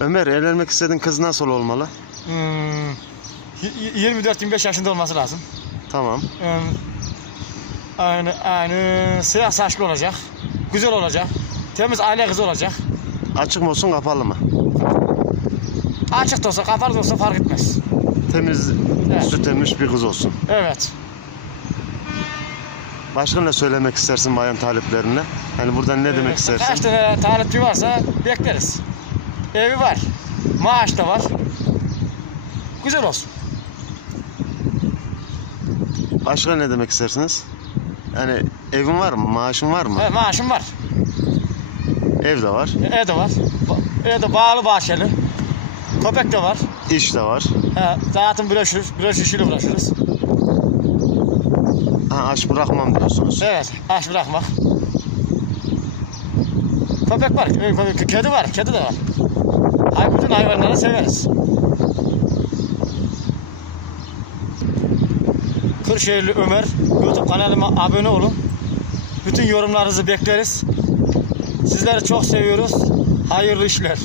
Ömer evlenmek istediğin kız nasıl olmalı? Hmm, y- 24-25 yaşında olması lazım. Tamam. Hmm, aynı, aynı siyah saçlı olacak. Güzel olacak. Temiz aile kızı olacak. Açık mı olsun kapalı mı? Açık da olsa kapalı da olsa fark etmez. Temiz, Evet. süt emmiş bir kız olsun. Evet. Başka ne söylemek istersin bayan taliplerine? Yani buradan ne demek Ee, istersin? Kaç tane talipçi varsa bekleriz. Evi var. Maaş da var. Güzel olsun. Başka ne demek istersiniz? Yani evin var mı? Maaşın var mı? Evet, maaşım var. Ev de var. Ev de var. Ba- Evde bağlı bahçeli. Köpek de var. iş de var. He, zaten broşür, broşür işiyle uğraşırız. Ha, aç bırakmam diyorsunuz. Evet, aç bırakma. Köpek var, e, kedi var, kedi de var. Hay, bütün hayvanları severiz. Kırşehirli Ömer, YouTube kanalıma abone olun. Bütün yorumlarınızı bekleriz. Sizleri çok seviyoruz. Hayırlı işler.